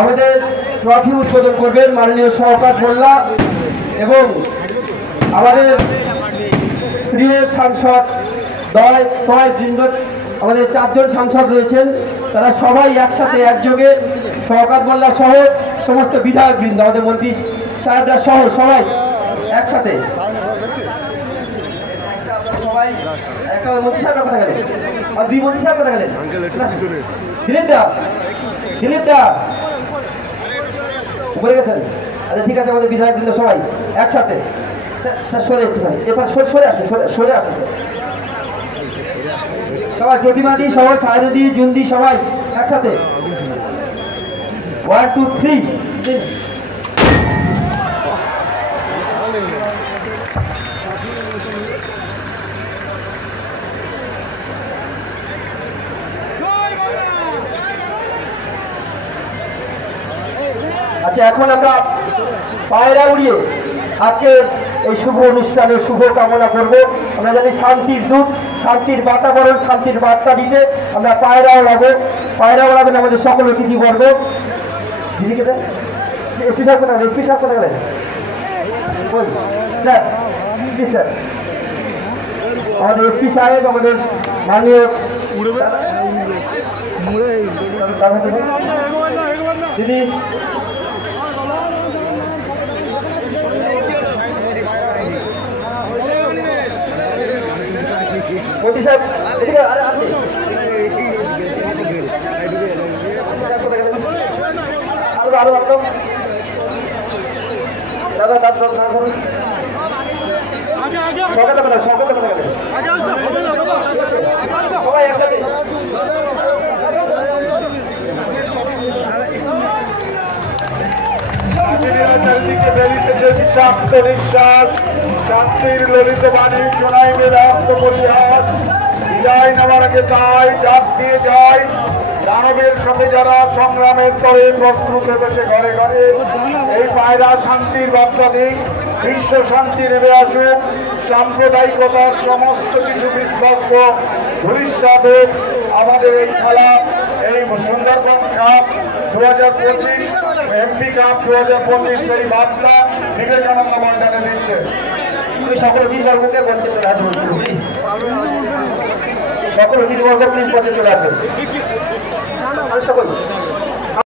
আমাদের ট্রফি উদ্বোধন করবেন মাননীয় সহকার মোল্লা এবং আমাদের প্রিয় সাংসদ দয় বৃন্দ, আমাদের 4 জন সাংসদ রয়েছেন, তারা সবাই একসাথে একযোগে সহকার মোল্লা সহ সমস্ত বিধায়ক বৃন্দ, আমাদের মন্ত্রী সাহেবরা সহ সবাই একসাথে সবাই একটা মন্ত্রী সাহেব কথা গেলেন আর 2 মন্ত্রী সাহেব কথা গেলেন দিলীপ দা উপরে গেছেন। আচ্ছা ঠিক আছে, আমাদের বিধায়ক বৃন্দ সবাই একসাথে স্যার সরে একটুখানি এবার সরে আসে সবাই, প্রতিমাদি সবাই, সায়নদী জুন্দি সবাই একসাথে 1 2 3। আচ্ছা এখন আমরা পায়রা উড়িয়ে আজকে এই শুভ অনুষ্ঠানের শুভ কামনা করব। আমরা জানি শান্তির দূত, শান্তির বাতাবরণ, শান্তির বার্তা দিতে আমরা পায়রা ওড়াবো। পায়রা ওড়াবেন আমাদের সকল অতিথিবর্গ। দিদিকে দেন এসপি সাহেব কোথায়, এসপি সাহেব কোথায় গেলেন? স্যার প্লিজ স্যার, আমাদের এসপি সাহেব, আমাদের মাননীয় দিদি মোদী সাহেব এদিকে আসবে আরো একদম দাদা সবাই একসাথে নিঃশ্বাস শান্তির ললিত বাণী শোনাই বেদান্ত পরিহাস বিদায় নেওয়ার আগে তাই ডাক দিয়ে যায় দানবের সাথে যারা সংগ্রামের তরে প্রস্তুত হয়েছে ঘরে ঘরে। এই পায়রা শান্তির বার্তা দিক, বিশ্ব শান্তি নেমে আসুক, সাম্প্রদায়িকতার সমস্ত কিছু বিস্পর্শ ভবিষ্যৎ হোক। আমাদের এই খেলা, এই সুন্দরবন কাপ 2025, এমপি কাপ 2025 সেই বার্তা বিবেকানন্দ ময়দানে দিচ্ছে। সকল অতিথিবর্গকে বলতে চলে আসবেন, প্লিজ সকল অতিথিবর্গ প্লিজ বলতে চলে আসবেন সকল।